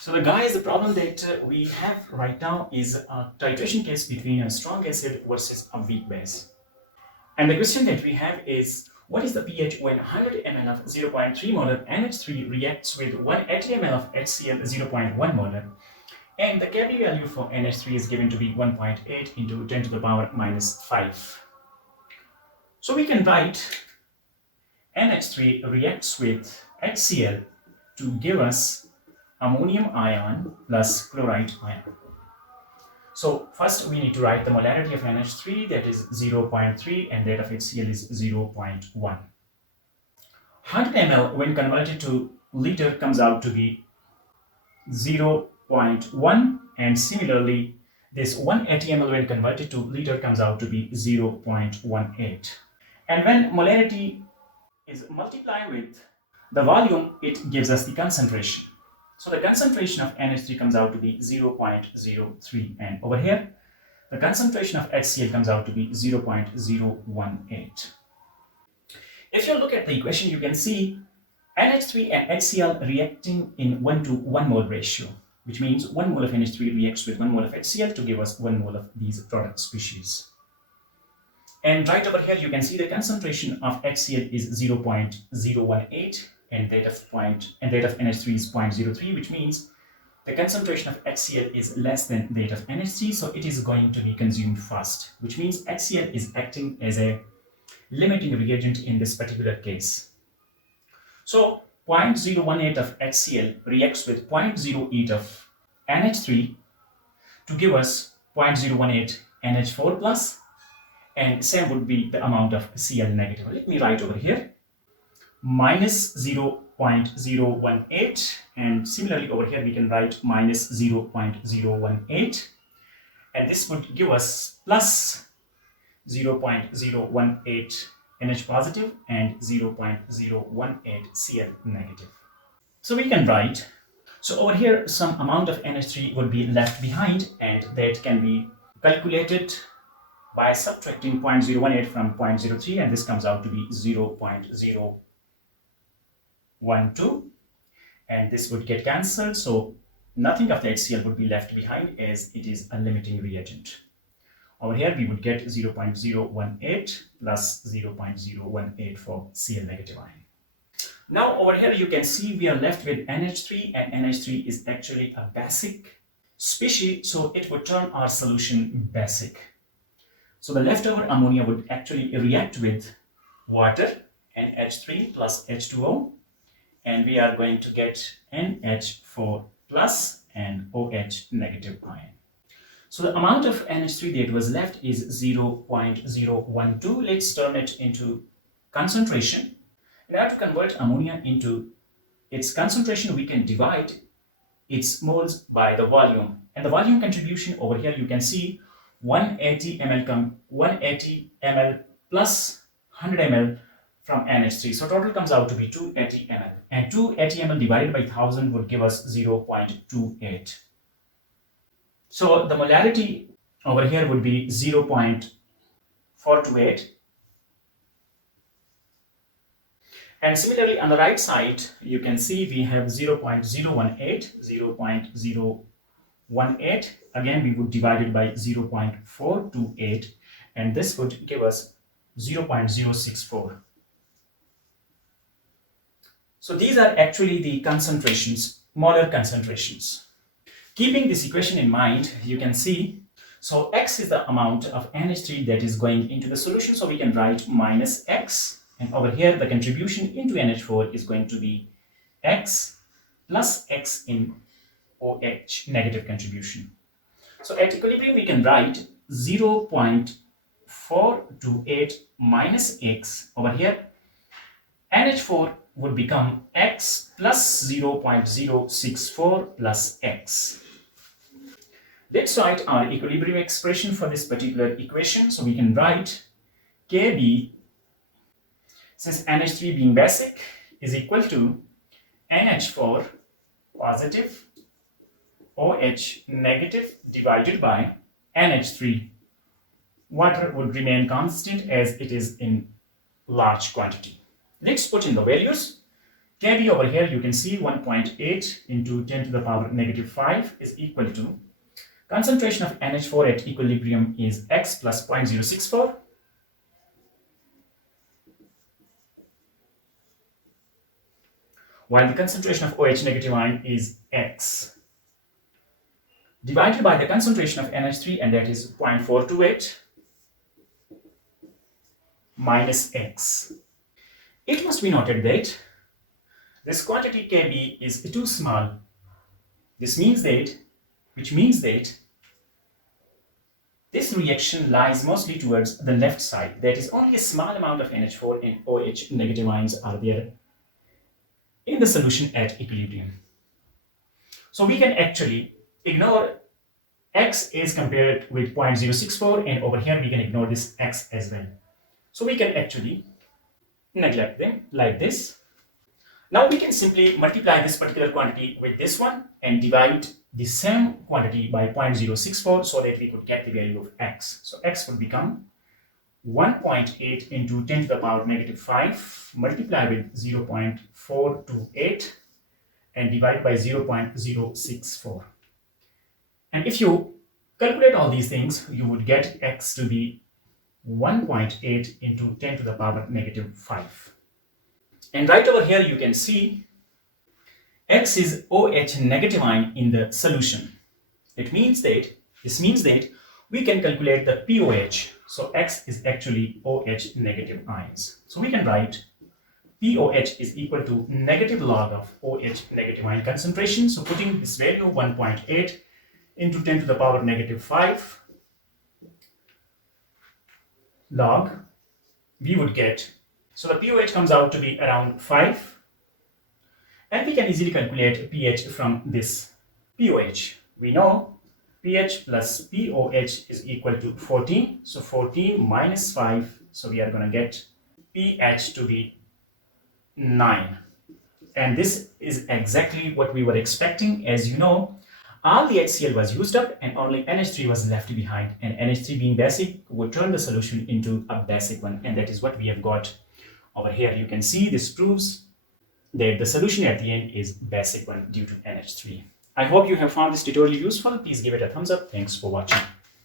So the guys, the problem that we have right now is a titration case between a strong acid versus a weak base. And the question that we have is, what is the pH when 100 ml of 0.3 molar NH3 reacts with 180 ml of HCl 0.1 molar? And the Kb value for NH3 is given to be 1.8 into 10 to the power minus 5. So we can write NH3 reacts with HCl to give us ammonium ion plus chloride ion. So first we need to write the molarity of NH3, that is 0.3, and that of HCl is 0.1. 100 ml when converted to liter comes out to be 0.1, and similarly this 180 ml when converted to liter comes out to be 0.18. And when molarity is multiplied with the volume, it gives us the concentration. So the concentration of NH3 comes out to be 0.03, and over here the concentration of HCl comes out to be 0.018. If you look at the equation, you can see NH3 and HCl reacting in 1:1 mole ratio, which means 1 mole of NH3 reacts with 1 mole of HCl to give us 1 mole of these product species. And right over here you can see the concentration of HCl is 0.018, and that of NH3 is 0.03, which means the concentration of HCl is less than that of NH3, so it is going to be consumed fast, which means HCl is acting as a limiting reagent in this particular case. So 0.018 of HCl reacts with 0.08 of NH3 to give us 0.018 NH4 plus, and same would be the amount of Cl negative. Let me write over here minus 0.018, and similarly over here we can write minus 0.018, and this would give us plus 0.018 NH positive and 0.018 Cl negative. So we can write, so over here some amount of NH3 would be left behind, and that can be calculated by subtracting 0.018 from 0.03, and this comes out to be 0.012, and this would get cancelled, so nothing of the HCl would be left behind as it is a limiting reagent. Over here we would get 0.018 plus 0.018 for Cl negative ion. Now over here you can see we are left with NH3, and NH3 is actually a basic species, so it would turn our solution basic. So the leftover ammonia would actually react with water, NH3 plus H2O, and we are going to get NH4 plus and OH negative ion. So the amount of NH3 that was left is 0.012. Let's turn it into concentration. In order to convert ammonia into its concentration, we can divide its moles by the volume. And the volume contribution over here you can see 180 ml plus 100 ml from NH3. So total comes out to be 280 ml. And 280 ml divided by 1000 would give us 0.28. So the molarity over here would be 0.428. And similarly on the right side, you can see we have 0.018. Again, we would divide it by 0.428, and this would give us 0.064. So these are actually the concentrations, molar concentrations. Keeping this equation in mind, you can see, so X is the amount of NH3 that is going into the solution, so we can write minus X, and over here the contribution into NH4 is going to be X plus X in OH, negative contribution. So at equilibrium we can write 0.428 minus X. Over here NH4 would become X plus 0.064 plus X. Let's write our equilibrium expression for this particular equation. So we can write Kb, since NH3 being basic, is equal to NH4 positive OH negative divided by NH3. Water would remain constant as it is in large quantity. Let's put in the values. Kb over here, you can see 1.8 into 10 to the power negative 5 is equal to concentration of NH4 at equilibrium is x plus 0.064, while the concentration of OH negative ion is x, divided by the concentration of NH3, and that is 0.428 minus x. It must be noted that this quantity Kb is too small. Which means that this reaction lies mostly towards the left side. That is, only a small amount of NH4 and OH negative ions are there in the solution at equilibrium. So we can actually ignore x is compared with 0.064, and over here we can ignore this x as well. So we can actually neglect them like this. Now we can simply multiply this particular quantity with this one and divide the same quantity by 0.064 so that we could get the value of x. So x would become 1.8 into 10 to the power negative 5 multiplied with 0.428 and divide by 0.064. And if you calculate all these things, you would get x to be 1.8 into 10 to the power negative 5. And right over here you can see x is OH negative ion in the solution. This means that we can calculate the POH. So x is actually OH negative ions. So we can write POH is equal to negative log of OH negative ion concentration. So putting this value 1.8 into 10 to the power negative 5 log, we would get, so the POH comes out to be around 5, and we can easily calculate pH from this POH. We know pH plus POH is equal to 14, so 14 minus 5, so we are going to get pH to be 9. And this is exactly what we were expecting. As you know, all the HCl was used up and only NH3 was left behind, and NH3 being basic would turn the solution into a basic one, and that is what we have got over here. You can see this proves that the solution at the end is basic one due to NH3. I hope you have found this tutorial useful. Please give it a thumbs up. Thanks for watching.